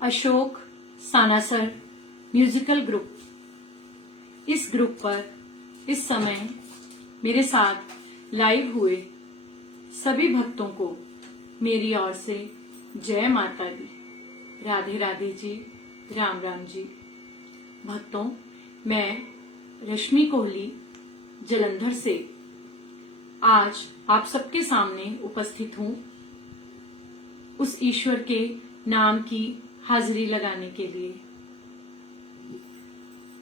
Ashok Sanasar musical group. इस group पर इस समय मेरे साथ लाइव हुए सभी भक्तों को मेरी ओर से जय माता दी, राधे राधे जी, राम राम जी। भक्तों, मैं रश्मि कोहली जलंधर से आज आप सबके सामने उपस्थित हूँ उस ईश्वर के नाम की हाजिरी लगाने के लिए।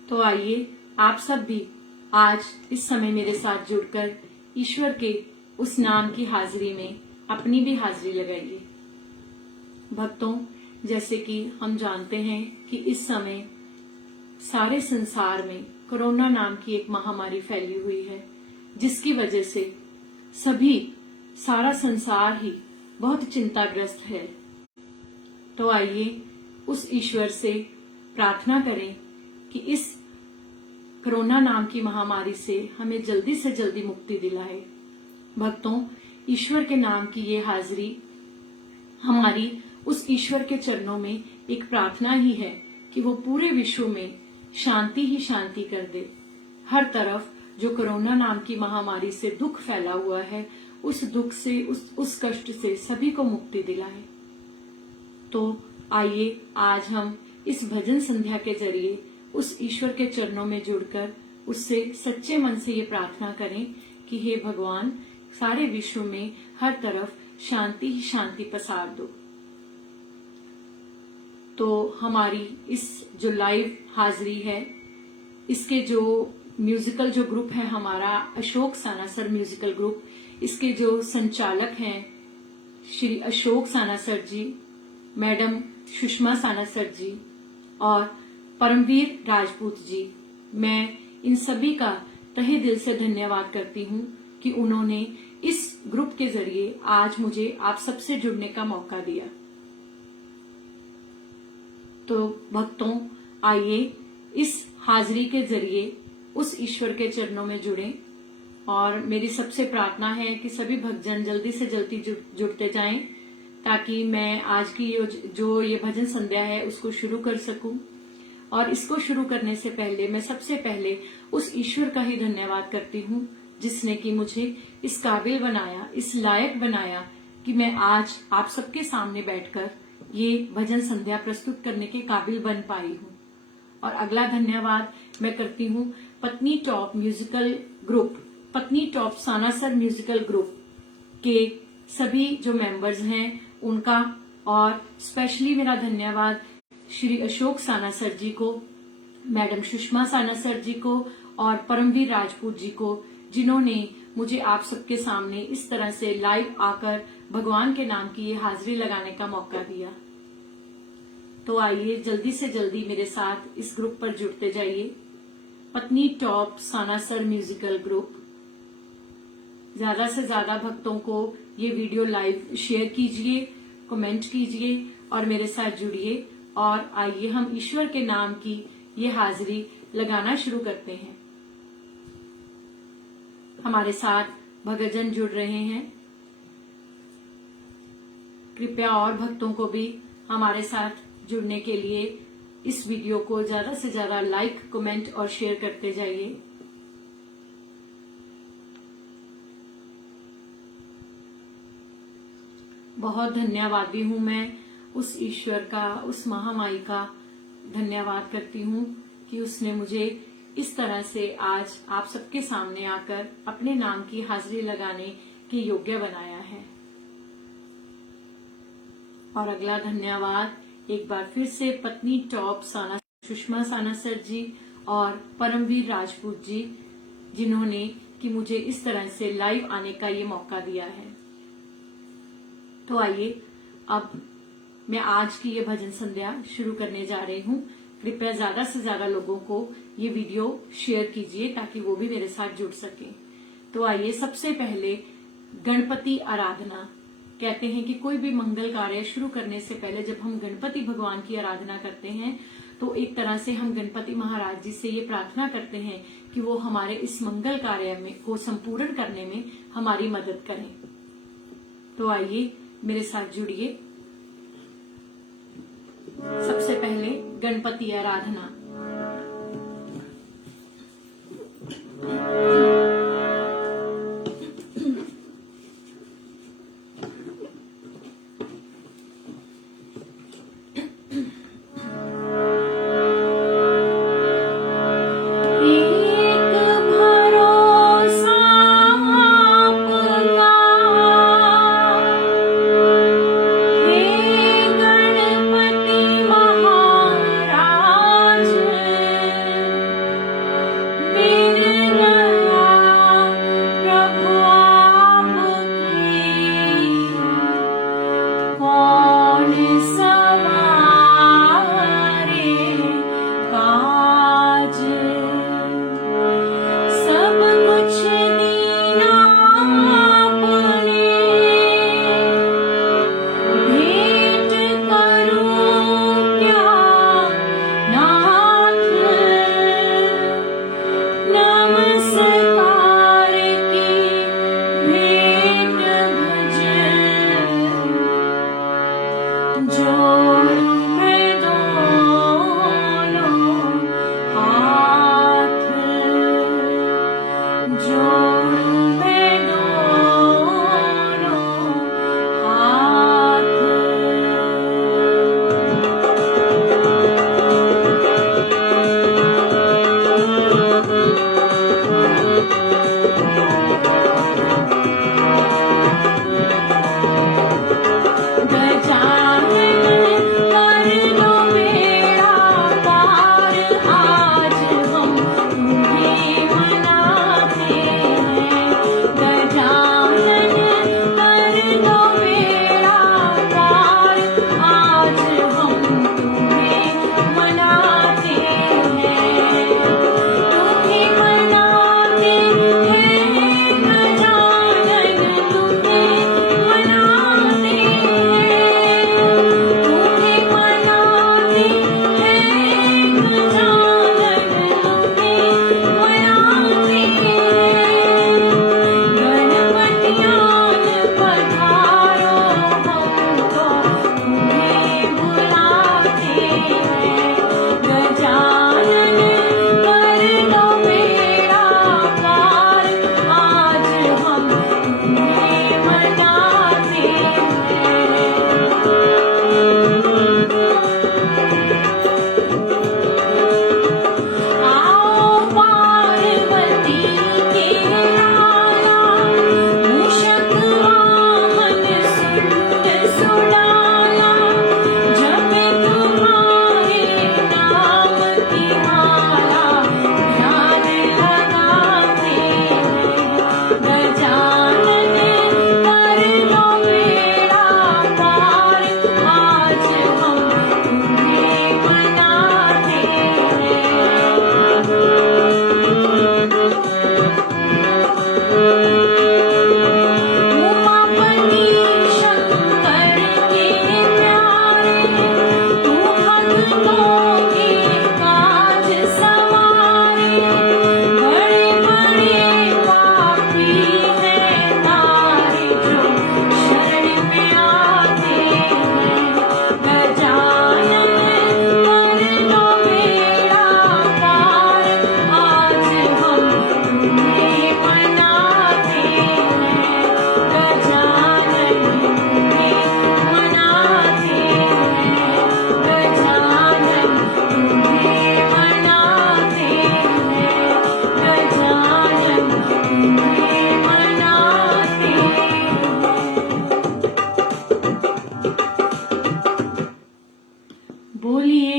तो आइए आप सब भी आज इस समय मेरे साथ जुड़कर ईश्वर के उस नाम की हाजिरी में अपनी भी हाजिरी लगाइए। भक्तों, जैसे कि हम जानते हैं कि इस समय सारे संसार में कोरोना नाम की एक महामारी फैली हुई है, जिसकी वजह से सारा संसार ही बहुत चिंताग्रस्त है। तो आइए उस ईश्वर से प्रार्थना करें कि इस कोरोना नाम की महामारी से हमें जल्दी से जल्दी मुक्ति दिलाए। भक्तों, ईश्वर के नाम की ये हाजिरी हमारी उस ईश्वर के चरणों में एक प्रार्थना ही है कि वो पूरे विश्व में शांति ही शांति कर दे। हर तरफ जो कोरोना नाम की महामारी से दुख फैला हुआ है, उस दुख से, उस कष्ट से सभी को मुक्ति दिलाए। तो आइए आज हम इस भजन संध्या के जरिए उस ईश्वर के चरणों में जुड़कर उससे सच्चे मन से ये प्रार्थना करें कि हे भगवान, सारे विश्व में हर तरफ शांति ही शांति पसार दो। तो हमारी इस जो लाइव हाजिरी है, इसके जो म्यूजिकल जो ग्रुप है हमारा अशोक सानासर म्यूजिकल ग्रुप, इसके जो संचालक हैं श्री अशोक सानासर जी, मैडम सुषमा सानासर जी और परमवीर राजपूत जी, मैं इन सभी का तहे दिल से धन्यवाद करती हूँ कि उन्होंने इस ग्रुप के जरिए आज मुझे आप सबसे जुड़ने का मौका दिया। तो भक्तों, आइए इस हाजिरी के जरिए उस ईश्वर के चरणों में जुड़ें और मेरी सबसे प्रार्थना है कि सभी भक्तजन जल्दी से जल्दी जुड़ते जाएं, ताकि मैं आज की जो ये भजन संध्या है उसको शुरू कर सकूं। और इसको शुरू करने से पहले मैं सबसे पहले उस ईश्वर का ही धन्यवाद करती हूँ जिसने कि मुझे इस काबिल बनाया, इस लायक बनाया कि मैं आज आप सबके सामने बैठकर ये भजन संध्या प्रस्तुत करने के काबिल बन पाई हूँ। और अगला धन्यवाद मैं करती हूँ पत्नी टॉप म्यूजिकल ग्रुप, पत्नी टॉप सानासर म्यूजिकल ग्रुप के सभी जो मेंबर्स हैं उनका, और स्पेशली मेरा धन्यवाद श्री अशोक सानासर जी को, मैडम सुषमा सानासर जी को और परमवीर राजपूत जी को, जिन्होंने मुझे आप सबके सामने इस तरह से लाइव आकर भगवान के नाम की ये हाजिरी लगाने का मौका दिया। तो आइए जल्दी से जल्दी मेरे साथ इस ग्रुप पर जुड़ते जाइए, पत्नी टॉप सानासर म्यूजिकल ग्रुप। ज्यादा से ज्यादा भक्तों को ये वीडियो लाइव शेयर कीजिए, कमेंट कीजिए और मेरे साथ जुड़िए। और आइए हम ईश्वर के नाम की ये हाजिरी लगाना शुरू करते हैं। हमारे साथ भक्तजन जुड़ रहे हैं, कृपया और भक्तों को भी हमारे साथ जुड़ने के लिए इस वीडियो को ज्यादा से ज्यादा लाइक, कमेंट और शेयर करते जाइए। बहुत धन्यवादी हूँ मैं उस ईश्वर का, उस महामाई का धन्यवाद करती हूँ कि उसने मुझे इस तरह से आज आप सबके सामने आकर अपने नाम की हाजिरी लगाने के योग्य बनाया है। और अगला धन्यवाद एक बार फिर से पत्नी टॉप सुषमा सानासर जी और परमवीर राजपूत जी, जिन्होंने कि मुझे इस तरह से लाइव आने का ये मौका दिया है। तो आइए अब मैं आज की ये भजन संध्या शुरू करने जा रही हूँ। कृपया ज्यादा से ज्यादा लोगों को ये वीडियो शेयर कीजिए ताकि वो भी मेरे साथ जुड़ सके। तो आइए सबसे पहले गणपति आराधना। कहते हैं कि कोई भी मंगल कार्य शुरू करने से पहले जब हम गणपति भगवान की आराधना करते हैं तो एक तरह से हम गणपति महाराज जी से ये प्रार्थना करते हैं कि वो हमारे इस मंगल कार्य में को संपूर्ण करने में हमारी मदद करें। तो आइए मेरे साथ जुड़िए। गणपति आराधना।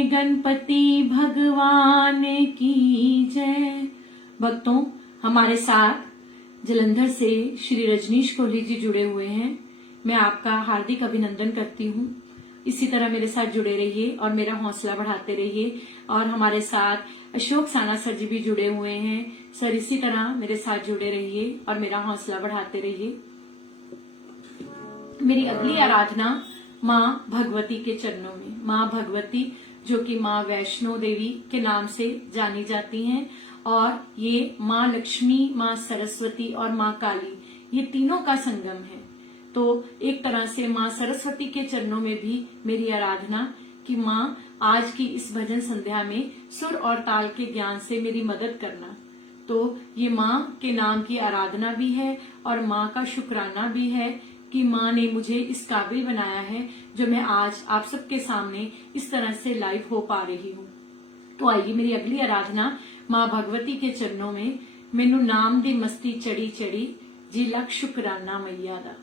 गणपति भगवान की जय। भक्तों, हमारे साथ जलंधर से श्री रजनीश कोहली जी जुड़े हुए हैं। मैं आपका हार्दिक अभिनंदन करती हूँ। इसी तरह मेरे साथ जुड़े रहिए और मेरा हौसला बढ़ाते रहिए। और हमारे साथ अशोक साना सर जी भी जुड़े हुए हैं। सर, इसी तरह मेरे साथ जुड़े रहिए और मेरा हौसला बढ़ाते रहिए। मेरी अगली आराधना माँ भगवती के चरणों में। माँ भगवती जो कि माँ वैष्णो देवी के नाम से जानी जाती हैं, और ये माँ लक्ष्मी, माँ सरस्वती और माँ काली, ये तीनों का संगम है। तो एक तरह से माँ सरस्वती के चरणों में भी मेरी आराधना कि माँ आज की इस भजन संध्या में सुर और ताल के ज्ञान से मेरी मदद करना। तो ये माँ के नाम की आराधना भी है और माँ का शुक्राना भी है कि माँ ने मुझे इस काबिल बनाया है जो मैं आज आप सबके सामने इस तरह से लाइव हो पा रही हूँ। तो आइए मेरी अगली आराधना माँ भगवती के चरणों में। मैनू नाम दी मस्ती चढ़ी चढ़ी जी लख शुकराना मैया दा।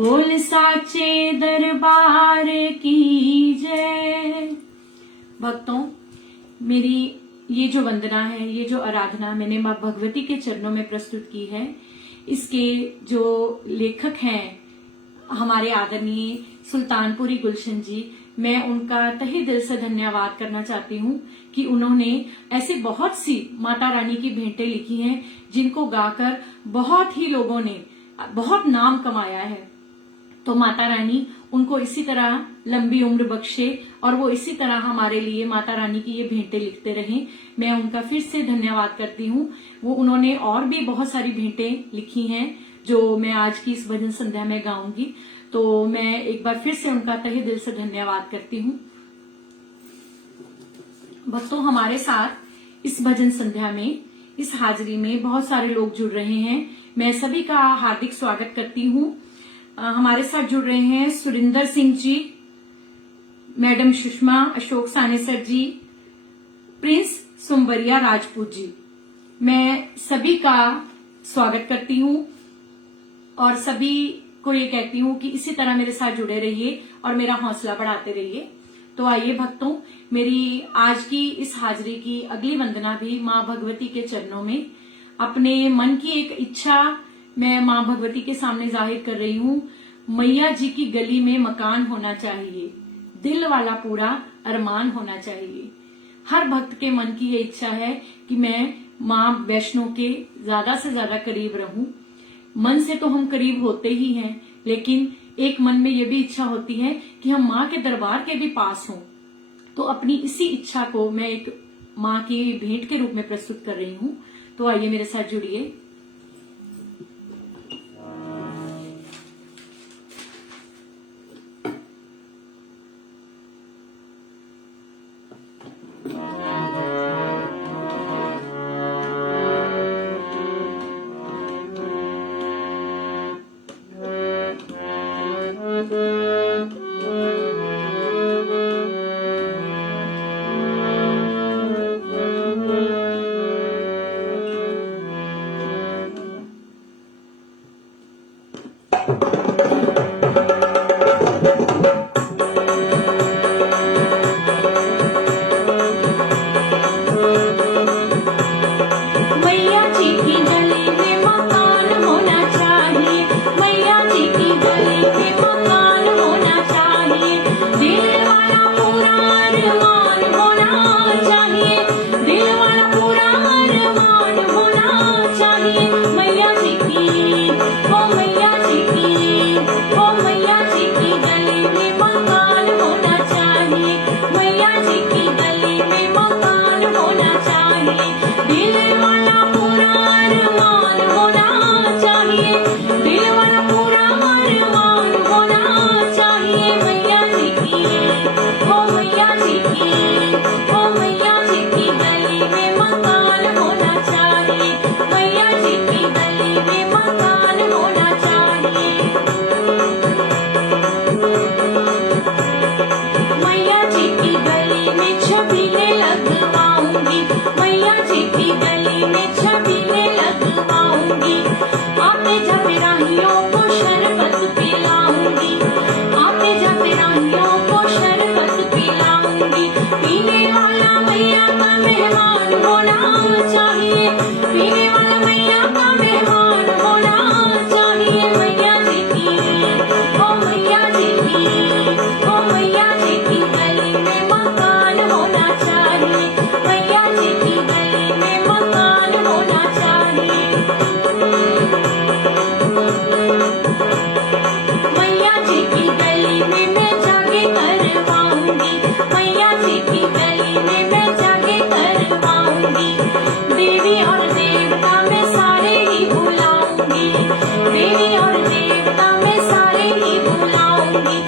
बोल साचे दरबार की जय। भक्तों, मेरी ये जो वंदना है, ये जो आराधना मैंने माँ भगवती के चरणों में प्रस्तुत की है, इसके जो लेखक हैं हमारे आदरणीय सुल्तानपुरी गुलशन जी, मैं उनका तहे दिल से धन्यवाद करना चाहती हूँ कि उन्होंने ऐसे बहुत सी माता रानी की भेंटें लिखी हैं जिनको गाकर बहुत ही लोगों ने बहुत नाम कमाया है। तो माता रानी उनको इसी तरह लंबी उम्र बख्शे और वो इसी तरह हमारे लिए माता रानी की ये भेंटें लिखते रहें। मैं उनका फिर से धन्यवाद करती हूँ। वो उन्होंने और भी बहुत सारी भेंटें लिखी हैं जो मैं आज की इस भजन संध्या में गाऊंगी। तो मैं एक बार फिर से उनका तहे दिल से धन्यवाद करती हूँ। भक्तों, हमारे साथ इस भजन संध्या में, इस हाजिरी में बहुत सारे लोग जुड़ रहे हैं। मैं सभी का हार्दिक स्वागत करती हूँ। हमारे साथ जुड़ रहे हैं सुरिंदर सिंह जी, मैडम सुषमा, अशोक सानेसर जी, प्रिंस सुंबरिया राजपूत जी। मैं सभी का स्वागत करती हूँ और सभी को ये कहती हूँ कि इसी तरह मेरे साथ जुड़े रहिए और मेरा हौसला बढ़ाते रहिए। तो आइए भक्तों, मेरी आज की इस हाजिरी की अगली वंदना भी माँ भगवती के चरणों में, अपने मन की एक इच्छा मैं माँ भगवती के सामने जाहिर कर रही हूँ। मैया जी की गली में मकान होना चाहिए, दिल वाला पूरा अरमान होना चाहिए। हर भक्त के मन की ये इच्छा है कि मैं माँ वैष्णो के ज्यादा से ज्यादा करीब रहूं। मन से तो हम करीब होते ही हैं, लेकिन एक मन में ये भी इच्छा होती है कि हम माँ के दरबार के भी पास हों। तो अपनी इसी इच्छा को मैं एक माँ की भेंट के रूप में प्रस्तुत कर रही हूँ। तो आइए मेरे साथ जुड़िए। देवी और देवता मैं सारे ही बुलाऊंगी।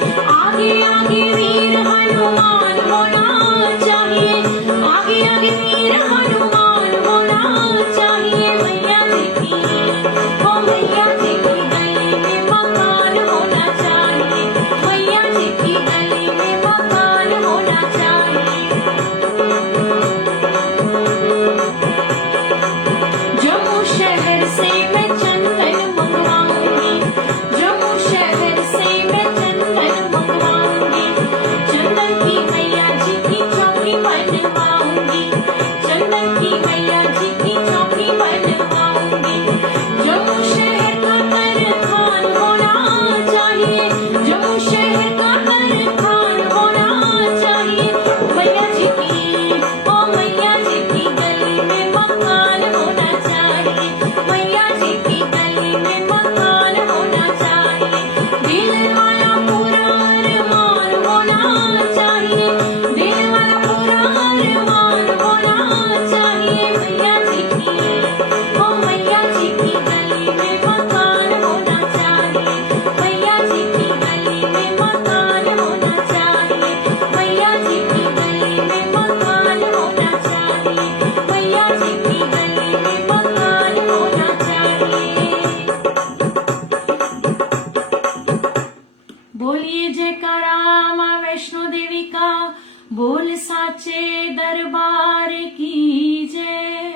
माँ वैष्णो देवी का, बोल साचे दरबार की जय।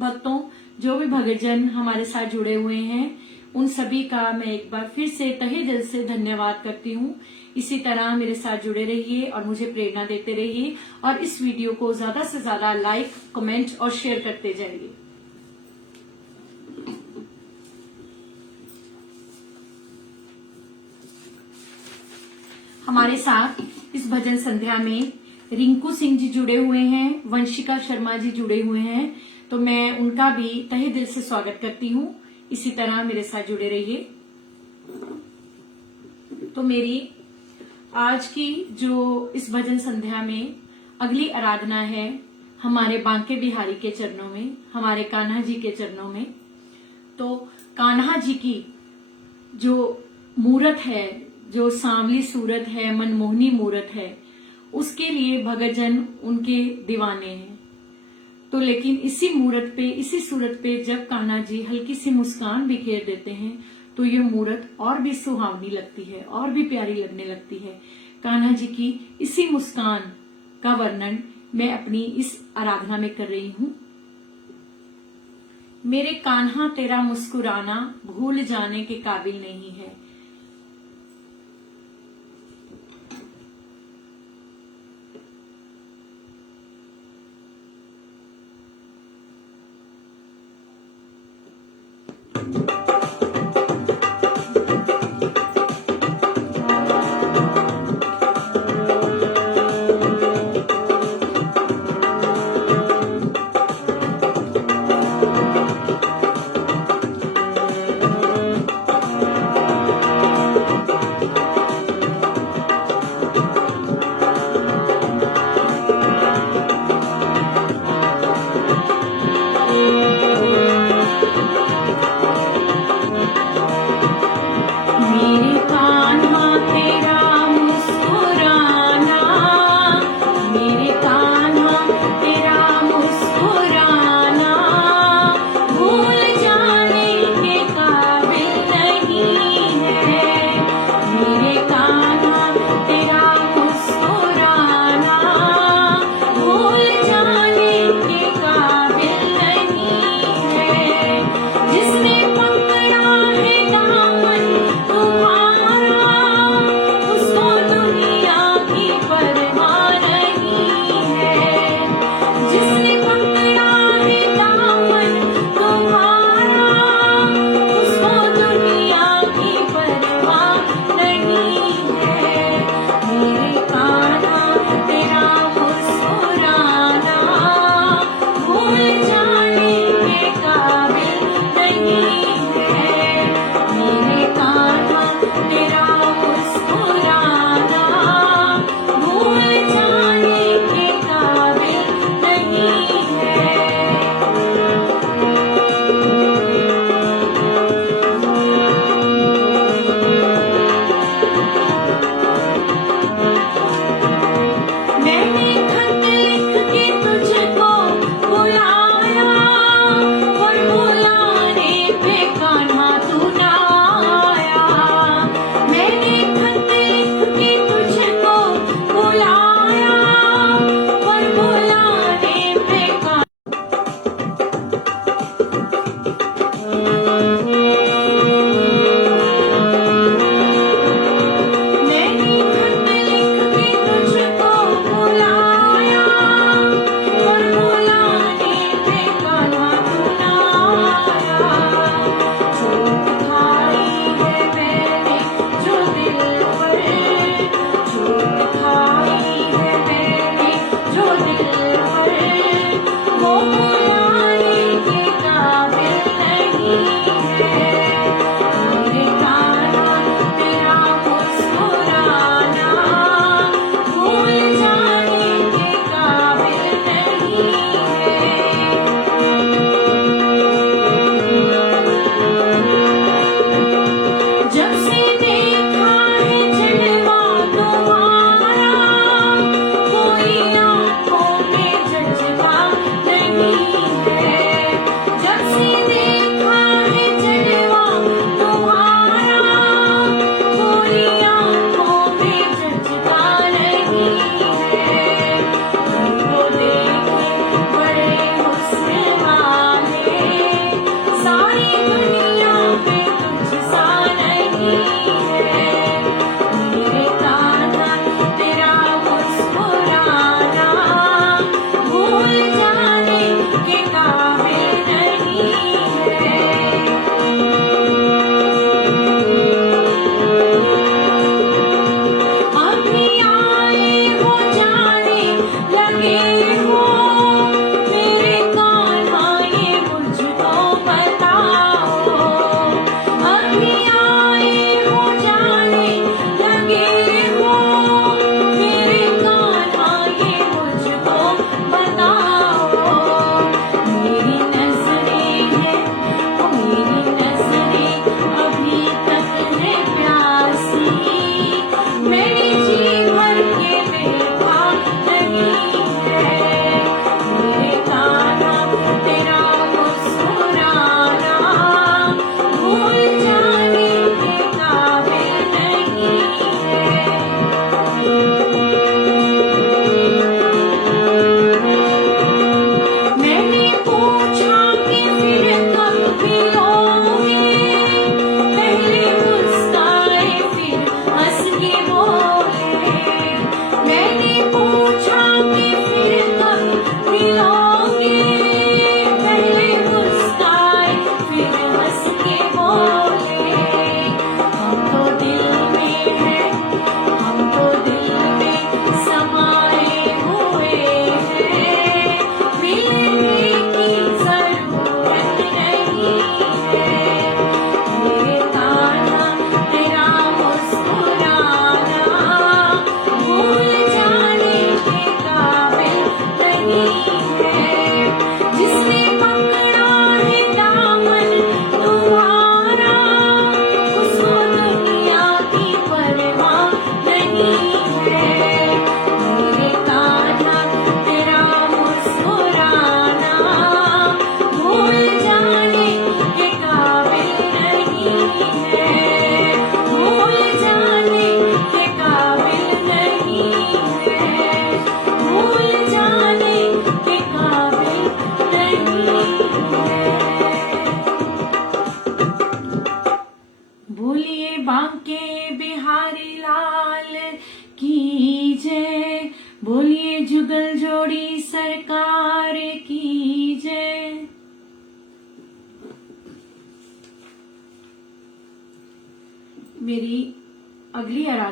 भक्तों, जो भी भक्तजन हमारे साथ जुड़े हुए हैं उन सभी का मैं एक बार फिर से तहे दिल से धन्यवाद करती हूँ। इसी तरह मेरे साथ जुड़े रहिए और मुझे प्रेरणा देते रहिए और इस वीडियो को ज्यादा से ज्यादा लाइक, कमेंट और शेयर करते जाइए। हमारे साथ इस भजन संध्या में रिंकू सिंह जी जुड़े हुए हैं, वंशिका शर्मा जी जुड़े हुए हैं, तो मैं उनका भी तहे दिल से स्वागत करती हूँ। इसी तरह मेरे साथ जुड़े रहिए। तो मेरी आज की जो इस भजन संध्या में अगली आराधना है हमारे बांके बिहारी के चरणों में, हमारे कान्हा जी के चरणों में। तो कान्हा जी की जो मूरत है, जो सांवली सूरत है, मनमोहनी मूरत है, उसके लिए भक्तजन उनके दीवाने हैं। तो लेकिन इसी मूरत पे, इसी सूरत पे जब कान्हा जी हल्की सी मुस्कान बिखेर देते हैं तो ये मूरत और भी सुहावनी लगती है, और भी प्यारी लगने लगती है। कान्हा जी की इसी मुस्कान का वर्णन मैं अपनी इस आराधना में कर रही हूँ। मेरे कान्हा तेरा मुस्कुराना भूल जाने के काबिल नहीं है।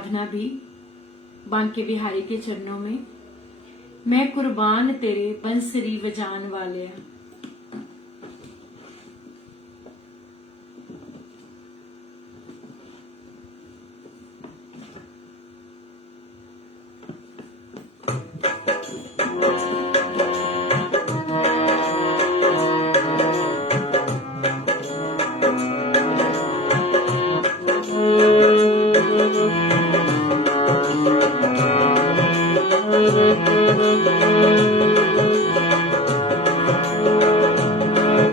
आराधना भी बांके बिहारी के चरणों में। मैं कुर्बान तेरे बंसरी बजान वाले।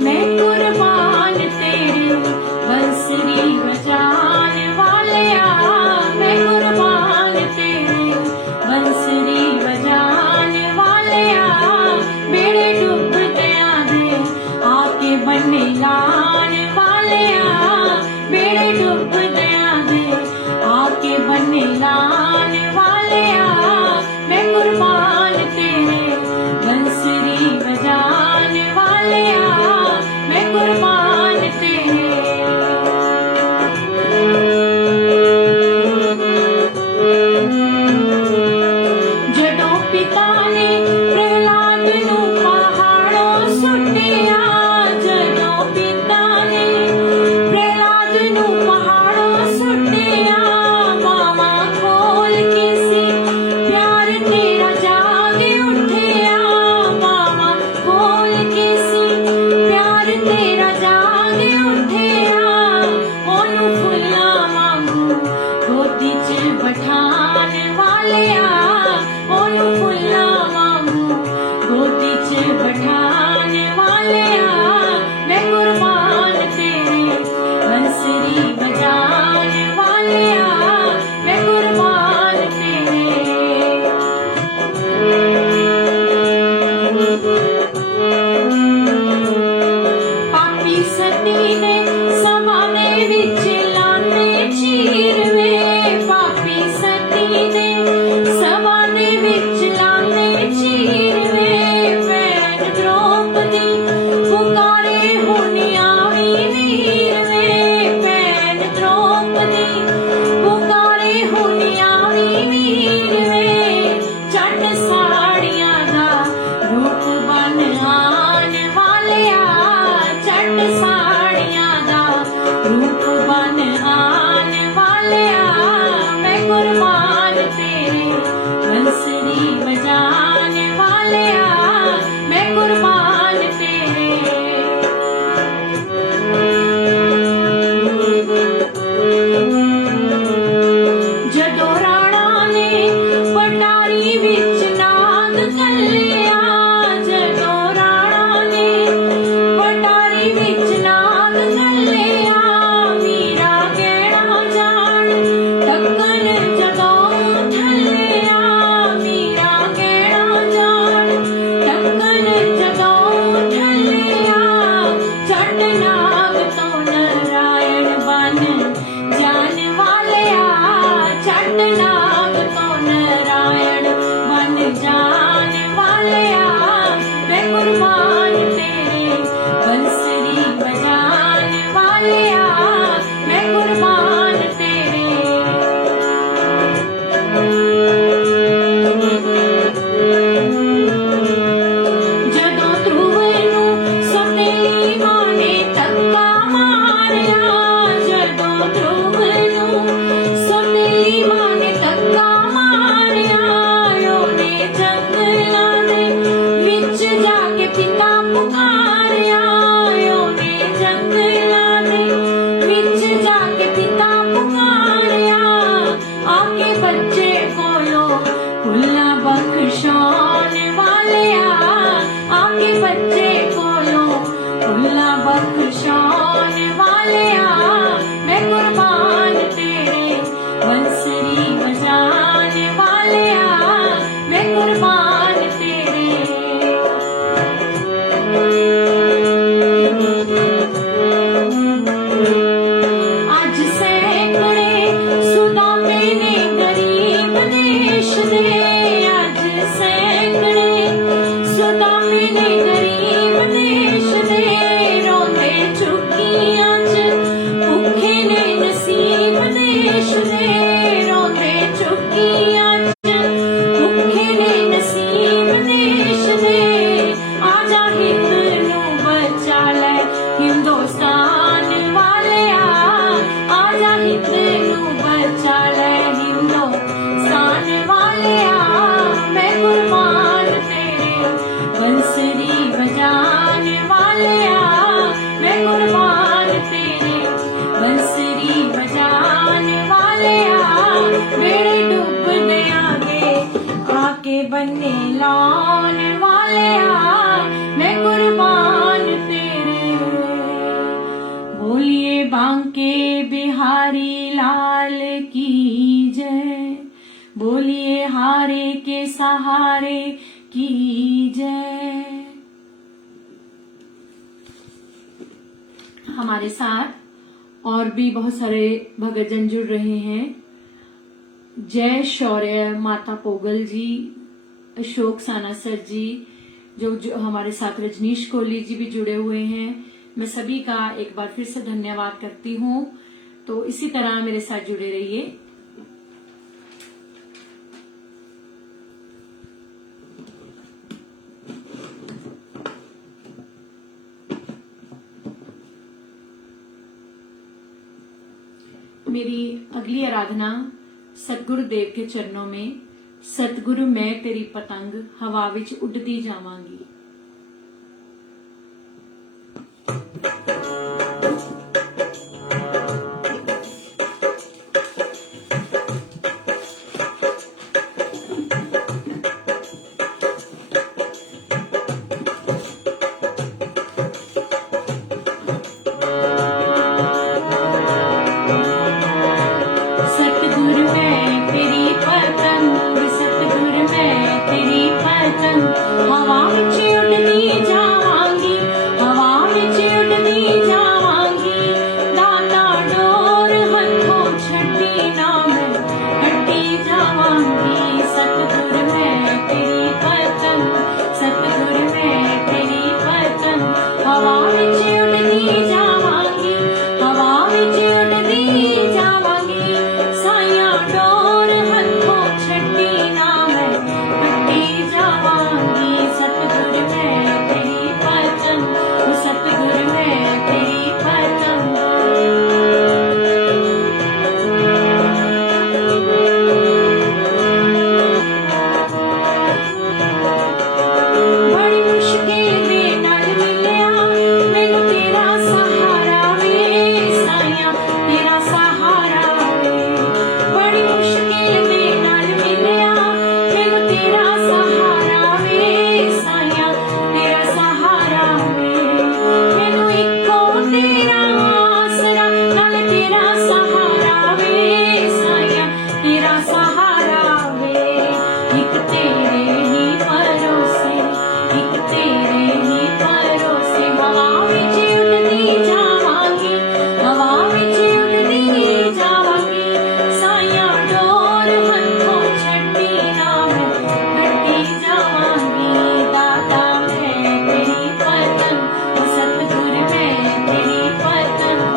मैं कुर्बान तेरे बंसरी बजान वालिया, मैं कुर्बान तेरे बंसरी बजान वालिया। बेड़े डुबदियां दे आके बन्ने लान वालिया, बेड़े डुबदियां दे आके बन्ने लान वालिया। मैं कुर्बान तेरे बंसरी बजान वालिया, मैं कुर्बान तेरे। जदों पिता ने प्रहलाद नू पहाड़ों सुट्टिया, जदों पिता ने प्रहलाद नू पहाड़ों सुट्टिया। मामा खोल के सी प्यार तेरा जाग उठिया, मामा खोल के सी प्यार तेरा जाग उठिया। ओनू फुल्लां वांगू गोदी च बठान वालिया, ओनू फुल्लां वांगू गोदी च बठान वालिया। मैं कुर्बान तेरे बंसरी बजान वालिया, मैं कुर्बान तेरे। पापी सती ने सभा दे विच लांदे चीरवे, पापी सती ने सभा दे विच लांदे चीरवे। भैन द्रौपदी पुकारे हुनिया वी वीरवे, भैन द्रौपदी पुकारे हुनिया वी वीरवे। झट साड़ियां दा रूप बन आन वालिया, झट साड़ियां दा रूप बन आन वालिया। मैं कुर्बान तेरे बंसरी बजान वालिया, मैं कुर्बान तेरे। जदों राणा ने पटारी विच नाग घल्लिया, जदों राणा ने पटारी विच नाग घल्लिया। मीरा गहना जान तक्कन जदों ठल्लिया, मीरा गहना जान तक्कन जदों ठल्लिया। झट नाग तो नारायण बन जान वालिया, झट नाग तो नारायण बन जान वालिया। मैं कुर्बान तेरे बंसरी बजान वालिया, मैं कुर्बान तेरे। जदों ध्रुव नू सतेली मां ने धक्का मारिया, जदों ध्रुव नू सतेली मां ने धक्का मारिया। ओने जंगलां दे विच जाके पिता पुकारिया, ओने जंगलां दे विच जाके पिता पुकारिया। आके बच्चे कोलों खुला बख्शौन वालिया, आके बच्चे कोलों खुला बख्शौन वालिया। मैं कुर्बान तेरे बंसरी बजान वालिया, मैं कुर्बान तेरे। आज सैकड़े सुदामे ने गरीब देश दे, के बनने लाने वाले आ, मैं कुर्बान तेरे। बोलिए बांके बिहारी लाल की जय, बोलिए हारे के सहारे की जय। हमारे साथ और भी बहुत सारे भक्तजन जुड़ रहे हैं। जय शौर्य माता पोगल जी, अशोक सानासर जी, जो हमारे साथ रजनीश कोहली जी भी जुड़े हुए हैं। मैं सभी का एक बार फिर से धन्यवाद करती हूँ। तो इसी तरह मेरे साथ जुड़े रहिए। मेरी अगली आराधना सतगुरु देव के चरणों में। सतगुरु मैं तेरी पतंग हवा विच उड़ती जावांगी। सतगुरु मैं तेरी पतंग, सतगुरु मैं तेरी पतंग हवा विच उड़ती जावांगी, हवा विच उड़ती जावांगी। दाता डोर हथों छड्डी ना मैं कट्टी जावांगी। सतगुरु मैं तेरी पतंग, सतगुरु मैं तेरी पतंग हवा विच उड़ती जावांगी, हवा विच उड़ती जावांगी। साया डोर हथों छड्डी ना मैं कट्टी जावांगी। सतगुरु मैं तेरी पतंग, सतगुरु मैं तेरी पतंग। बड़ी मुश्किल दे नाल मिलिया मैनू तेरा सहारा वे, साया तेरा सहारा वे। बड़ी मुश्किल दे नाल मिलिया मैनू तेरा सहारा वे, साया तेरा सहारा वे। मैनू इको तेरा आसरा नाल तेरा सहारा वे, साया तेरा सहारा वे। एक तेरे ही भरोसे, एक तेरे ही भरोसे हवा विच उड़ती जावांगी, हवा विच उड़ती जावांगी। साया डोर हथों छड्डी ना मैं कट्टी जावांगी। दाता मैं तेरी पतंग, सतगुरु मैं तेरी पतंग।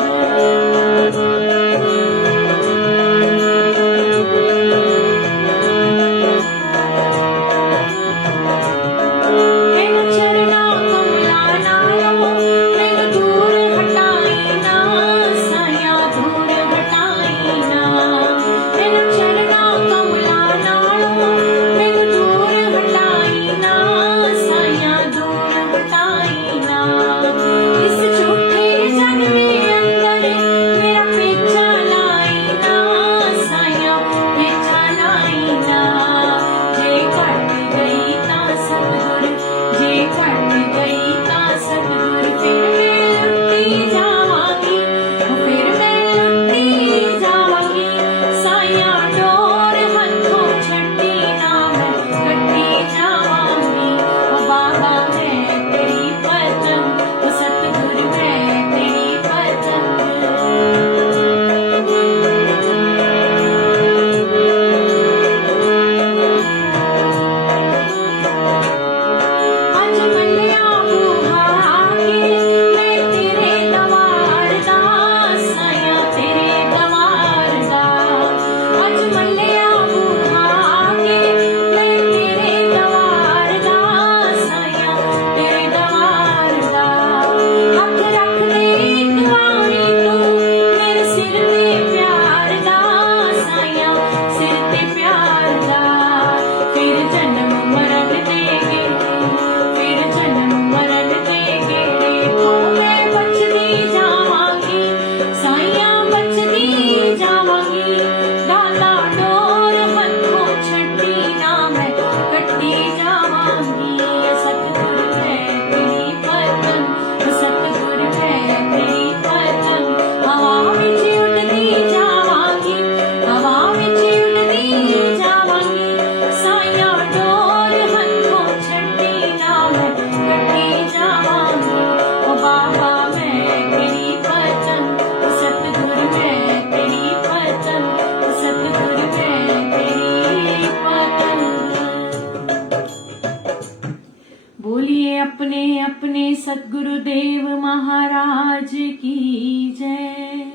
सद्गुरुदेव महाराज की जय।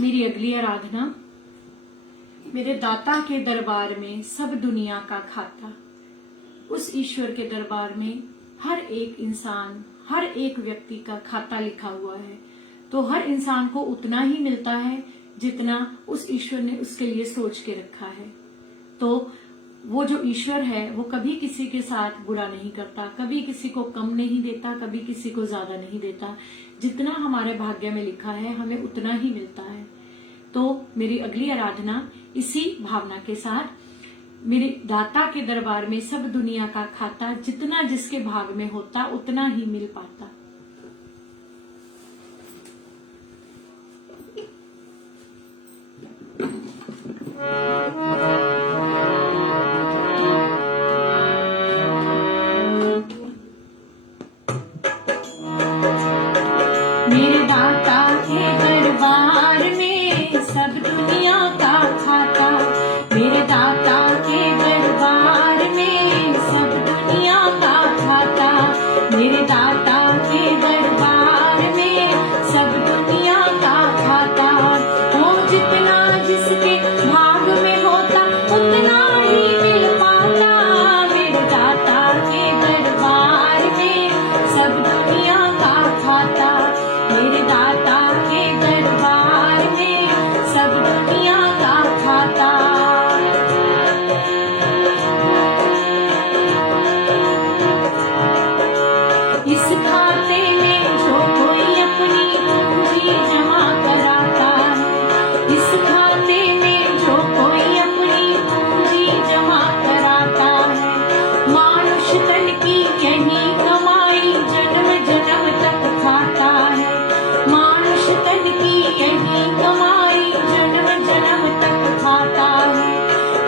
मेरी अगली आराधना। मेरे दाता के दरबार में सब दुनिया का खाता। उस ईश्वर के दरबार में हर एक इंसान, हर एक व्यक्ति का खाता लिखा हुआ है, तो हर इंसान को उतना ही मिलता है जितना उस ईश्वर ने उसके लिए सोच के रखा है। तो वो जो ईश्वर है वो कभी किसी के साथ बुरा नहीं करता, कभी किसी को कम नहीं देता, कभी किसी को ज्यादा नहीं देता। जितना हमारे भाग्य में लिखा है हमें उतना ही मिलता है। तो मेरी अगली आराधना इसी भावना के साथ, मेरे दाता के दरबार में सब दुनिया का खाता, जितना जिसके भाग में होता उतना ही मिल पाता। मेरे दाता के दरबार में सब दुनिया का खाता। मेरे दाता के दरबार में सब दुनिया का खाता। मेरे दाता के दरबार में सब दुनिया का खाता। वो जितना जिसके भाग में होता उतना ही मिल पाता। मेरे दाता के दरबार में सब दुनिया का खाता। मेरे दाता के दरबार में सब दुनिया का खाता। इस खाते में जो कोई अपनी पूंजी जमा कराता है, इस खाते में जो कोई अपनी पूंजी जमा कराता है, मानुष तन की यही कमाई जन्म जन्म तक खाता है। मानुष तन की यही कमाई जन्म जन्म तक खाता है।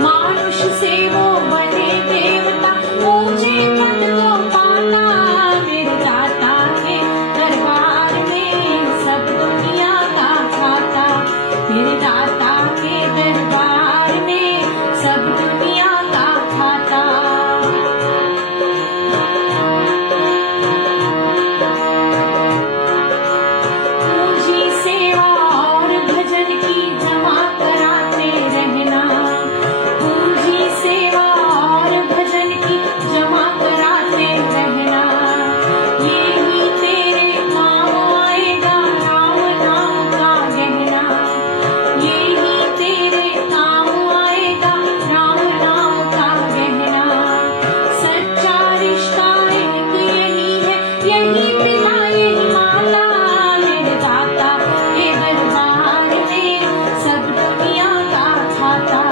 मानुष से वो बने देवता, ऊंचे पद को पाता। मेरे दाता के दरबार में सब दुनिया का खाता। मेरे दाता के दरबार में सब दुनिया का खाता। पूंजी सेवा और भजन की जमा कराते रहना। पूंजी सेवा और भजन की जमा कराते रहना। यही तेरे काम आएगा राम नाम का गहना। यही तेरे काम आएगा राम नाम का गहना। सच्चा रिश्ता एक यही है, यही पिता यही माता। मेरे दाता के दरबार में सब दुनिया का खाता।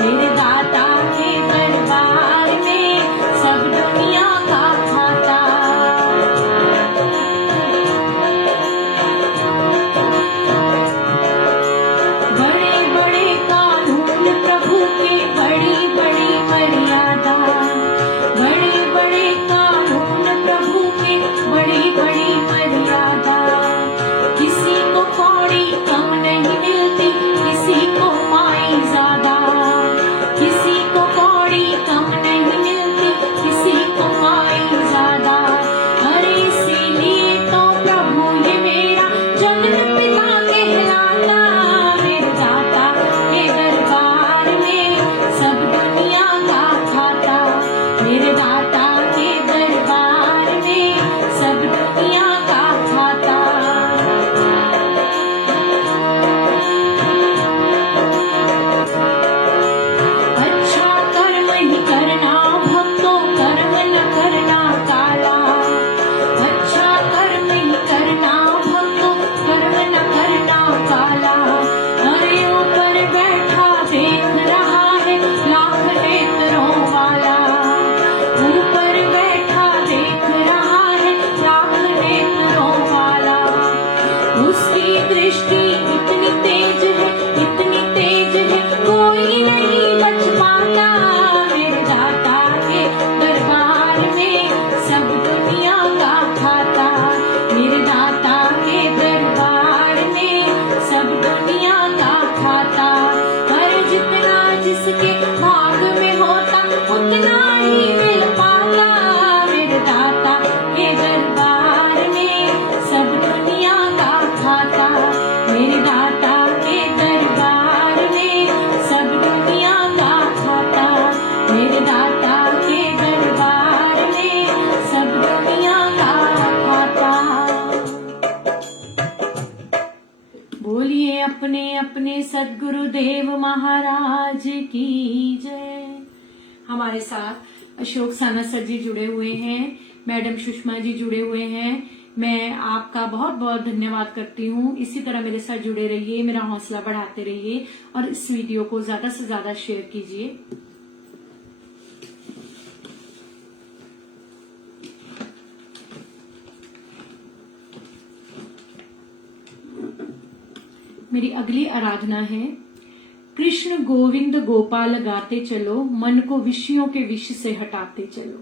मेरे दाता के दरबार में सब दुनिया का खाता। बड़े बड़े कानून प्रभु के, बड़ी बड़ी मर्यादा। बड़े बड़े कानून प्रभु के, बड़ी बड़ी मर्यादा। किसी को कौड़ी कम नहीं मिलती, किसी को पाई ज्यादा। किसी को कौड़ी कम नहीं मिलती, किसी को पाई ज्यादा। अरे इसीलिए तो प्रभु ये मेरा जगत पिता कहलाता। मेरे दाता के दरबार में सब जिसके भाग में होता उतना ही मिल पाता। मेरे दाता के दरबार में सब दुनिया का खाता। मेरे दाता के दरबार में सब दुनिया का खाता। मेरे दाता के दरबार में सब दुनिया का खाता। बोलिए अपने अपने सद्गुरुदेव महाराज की जय। हमारे साथ अशोक साना सर जी जुड़े हुए हैं, मैडम सुषमा जी जुड़े हुए हैं। मैं आपका बहुत बहुत धन्यवाद करती हूँ। इसी तरह मेरे साथ जुड़े रहिए, मेरा हौसला बढ़ाते रहिए और इस वीडियो को ज्यादा से ज्यादा शेयर कीजिए। मेरी अगली आराधना है, कृष्ण गोविंद गोपाल गाते चलो, मन को विषयों के विष से हटाते चलो।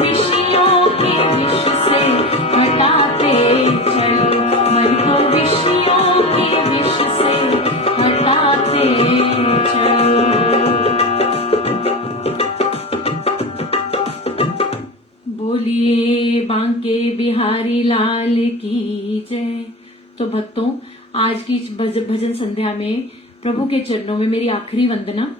विषयों के विष से हटाते चलो, मन को विषयों के विष से हटाते चलो। बोलिए बांके बिहारी लाल की जय। तो भक्तों, आज की इस भजन संध्या में प्रभु के चरणों में मेरी आखिरी वंदना।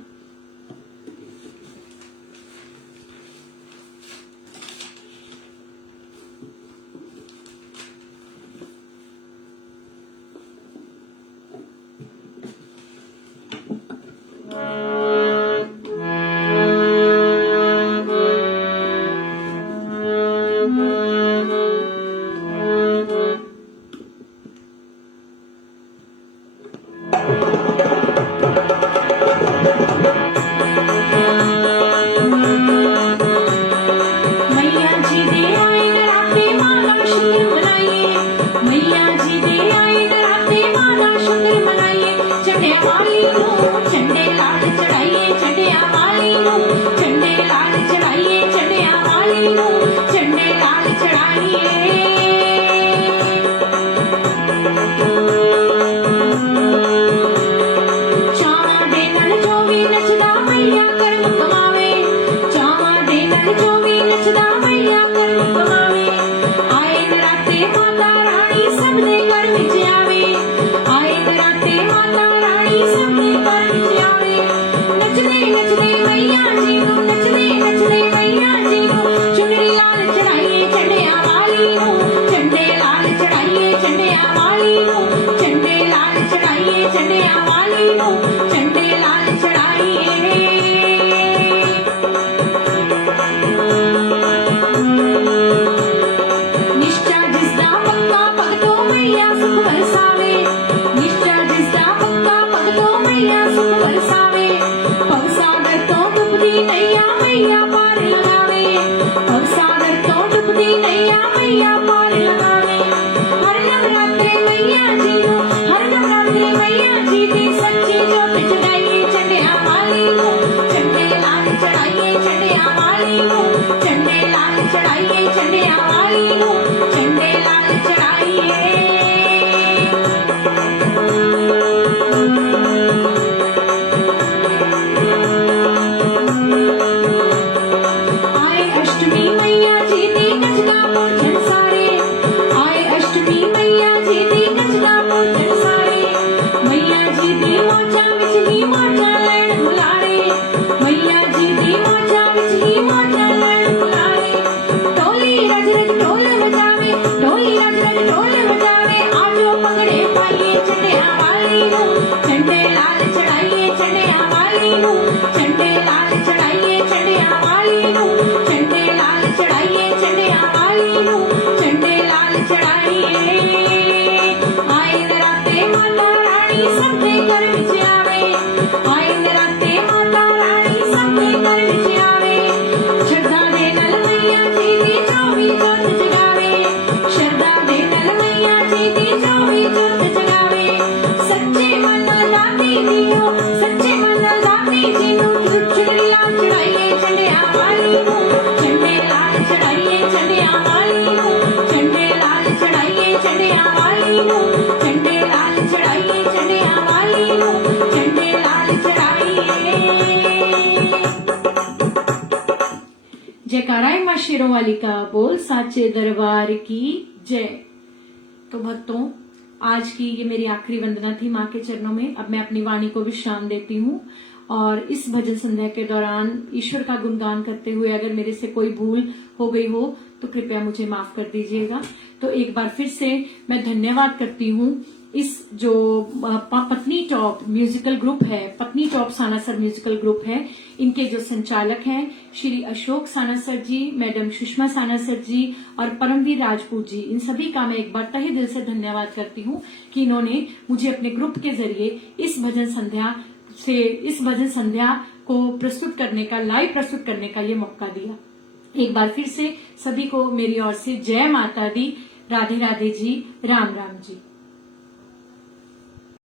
जयकाराय मां शेरों वाली का बोल साचे दरबार की जय। तो भक्तों, आज की ये मेरी आखिरी वंदना थी मां के चरणों में। अब मैं अपनी वाणी को विश्राम देती हूँ और इस भजन संध्या के दौरान ईश्वर का गुणगान करते हुए अगर मेरे से कोई भूल हो गई हो तो कृपया मुझे माफ कर दीजिएगा। तो एक बार फिर से मैं धन्यवाद करती हूँ इस जो पत्नी टॉप म्यूजिकल ग्रुप है, पत्नी टॉप सानासर म्यूजिकल ग्रुप है, इनके जो संचालक हैं श्री अशोक सानासर जी, मैडम सुषमा सानासर जी और परमवीर राजपूत जी, इन सभी का मैं एक बार तहे दिल से धन्यवाद करती हूँ कि इन्होंने मुझे अपने ग्रुप के जरिए इस भजन संध्या को प्रस्तुत करने का, लाइव प्रस्तुत करने का ये मौका दिया। एक बार फिर से सभी को मेरी ओर से जय माता दी, राधे राधे जी, राम राम जी।